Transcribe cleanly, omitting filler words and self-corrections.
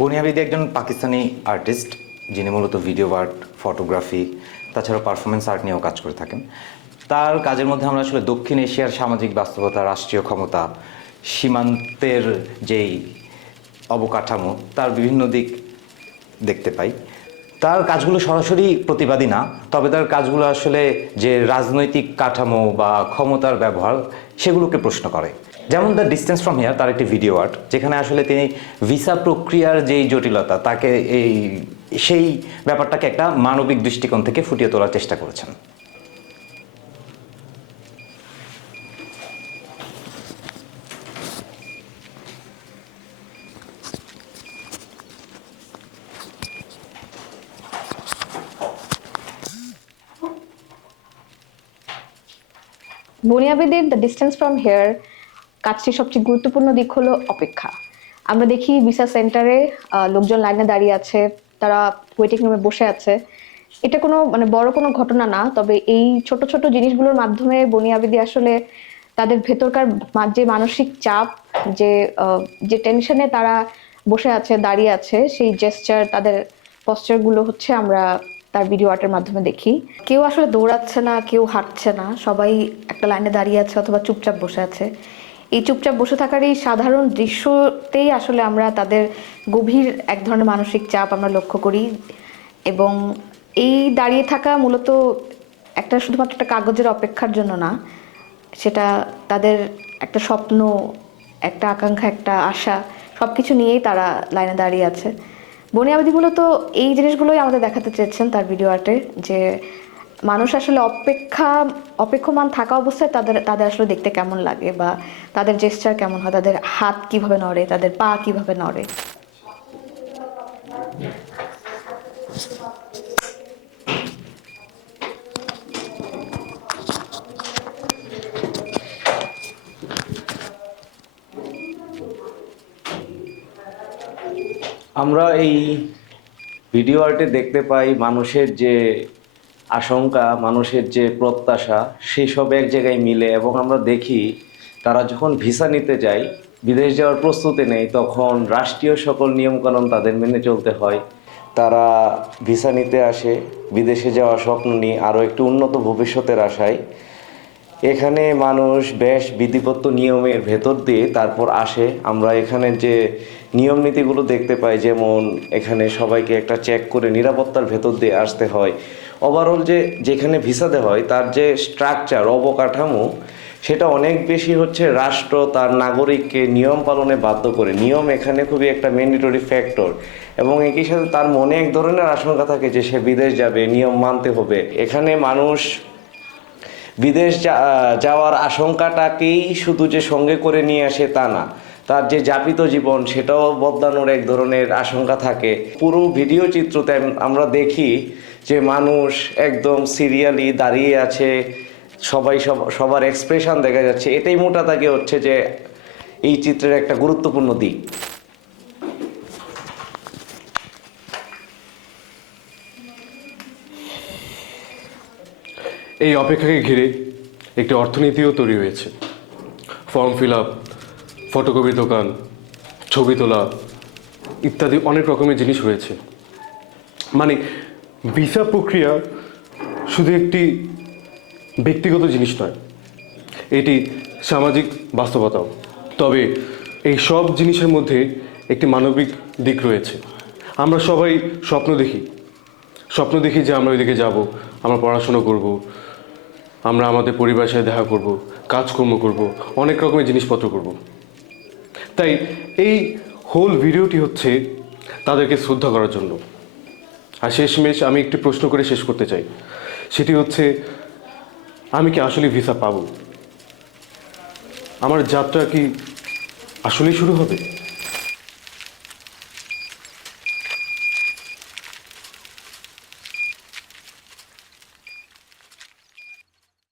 বুনিয়াবিদি একজন পাকিস্তানি আর্টিস্ট, যিনি মূলত ভিডিও আর্ট, ফটোগ্রাফি, তাছাড়া পারফরমেন্স আর্ট নিয়েও কাজ করে থাকেন। তার কাজের মধ্যে আমরা আসলে দক্ষিণ এশিয়ার সামাজিক বাস্তবতা, রাষ্ট্রীয় ক্ষমতা, সীমান্তের যেই অবকাঠামো, তার বিভিন্ন দিক দেখতে পাই। তার কাজগুলো সরাসরি প্রতিবাদী না, তবে তার কাজগুলো আসলে যে রাজনৈতিক কাঠামো বা ক্ষমতার ব্যবহার, সেগুলোকে প্রশ্ন করে। যেমন দ্য ডিস্টেন্স ফ্রম হিয়ার, তার একটি ভিডিও আর্ট, যেখানে আসলে তিনি ভিসা প্রক্রিয়ার যেই জটিলতা, তাকে সেই ব্যাপারটাকে একটা মানবিক দৃষ্টিকোণ থেকে ফুটিয়ে তোলার চেষ্টা করেছেন। বুনিয়াবিদের দ্য ডিস্টেন্স ফ্রম হেয়ার কাজটির সবচেয়ে গুরুত্বপূর্ণ দিক হলো অপেক্ষা। আমরা দেখি ভিসা সেন্টারে লোকজন লাইনে দাঁড়িয়ে আছে, তারা ওয়েটিং রুমে বসে আছে। এটা কোনো বড় কোনো ঘটনা না, তবে এই ছোট ছোট জিনিসগুলোর মাধ্যমে বুনিয়াবিদি আসলে তাদের ভেতরকার যে মানসিক চাপ, যে যে টেনশনে তারা বসে আছে, দাঁড়িয়ে আছে, সেই জেস্চার, তাদের পশ্চারগুলো হচ্ছে আমরা তার ভিডিও আর্টের মাধ্যমে দেখি। কেউ আসলে দৌড়াচ্ছে না, কেউ হাঁটছে না, সবাই একটা লাইনে দাঁড়িয়ে আছে অথবা চুপচাপ বসে আছে। এই চুপচাপ বসে থাকার এই সাধারণ দৃশ্যতেই আসলে আমরা তাদের গভীর এক ধরনের মানসিক চাপ আমরা লক্ষ্য করি। এবং এই দাঁড়িয়ে থাকা মূলত শুধুমাত্র একটা কাগজের অপেক্ষার জন্য না, সেটা তাদের একটা স্বপ্ন, একটা আকাঙ্ক্ষা, একটা আশা, সব কিছু নিয়েই তারা লাইনে দাঁড়িয়ে আছে। বুনিয়াবিদি মূলত এই জিনিসগুলোই আমাদের দেখাতে চেয়েছেন তার ভিডিও আর্টে, যে মানুষ আসলে অপেক্ষমান থাকা অবস্থায় তাদের আসলে দেখতে কেমন লাগে, বা তাদের জেস্চার কেমন হয়, তাদের হাত কিভাবে নড়ে, তাদের পা কিভাবে নড়ে। আমরা এই ভিডিও আর্টে দেখতে পাই মানুষের যে আশঙ্কা, মানুষের যে প্রত্যাশা, সেই সব এক জায়গায় মিলে। এবং আমরা দেখি তারা যখন ভিসা নিতে যায়, বিদেশ যাওয়ার প্রস্তুতি নেয়, তখন রাষ্ট্রীয় সকল নিয়মকানুন তাদের মেনে চলতে হয়। তারা ভিসা নিতে আসে বিদেশে যাওয়ার স্বপ্ন নিয়ে, আরও একটু উন্নত ভবিষ্যতের আশায়। এখানে মানুষ বেশ বিধিবদ্ধ নিয়মের ভেতর দিয়ে তারপর আসে। আমরা এখানে যে নিয়ম নীতিগুলো দেখতে পাই, যেমন এখানে সবাইকে একটা চেক করে নিরাপত্তার ভেতর দিয়ে আসতে হয়। ওভারঅল যেখানে ভিসা দেওয়া হয়, তার যে স্ট্রাকচার, অবকাঠামো, সেটা অনেক বেশি হচ্ছে রাষ্ট্র তার নাগরিককে নিয়ম পালনে বাধ্য করে। নিয়ম এখানে খুবই একটা ম্যান্ডেটরি ফ্যাক্টর। এবং একই সাথে তার মনে এক ধরনের আশঙ্কা থাকে যে সে বিদেশ যাবে, নিয়ম মানতে হবে। এখানে মানুষ বিদেশ যাওয়ার আশঙ্কাটাকেই শুধু যে সঙ্গে করে নিয়ে আসে তা না, তার যে যাপিত জীবন, সেটাও বদলানোর এক ধরনের আশঙ্কা থাকে। পুরো ভিডিও চিত্রতে আমরা দেখি যে মানুষ একদম সিরিয়ালি দাঁড়িয়ে আছে, সবার এক্সপ্রেশন দেখা যাচ্ছে। এটাই মোটা দাগে হচ্ছে যে এই চিত্রের একটা গুরুত্বপূর্ণ দিক। এই অপেক্ষাকে ঘিরে একটি অর্থনীতিও তৈরি হয়েছে। ফর্ম ফিল আপ, ফটোকপি দোকান, ছবি তোলা ইত্যাদি অনেক রকমের জিনিস রয়েছে। মানে ভিসা প্রক্রিয়া শুধু একটি ব্যক্তিগত জিনিস নয়, এটি সামাজিক বাস্তবতাও। তবে এই সব জিনিসের মধ্যে একটি মানবিক দিক রয়েছে। আমরা সবাই স্বপ্ন দেখি যে আমরা ওইদিকে যাব, আমরা পড়াশোনা করব, আমরা আমাদের পরিবারের সাথে দেখা করব, কাজকর্ম করব, অনেক রকমের জিনিসপত্র করব। তাই এই হোল ভিডিওটি হচ্ছে তাদেরকে শ্রদ্ধা করার জন্য। আর শেষমেশ আমি একটি প্রশ্ন করে শেষ করতে চাই, সেটি হচ্ছে, আমি কি আসলে ভিসা পাবো? আমার যাত্রা কি আসলেই শুরু হবে?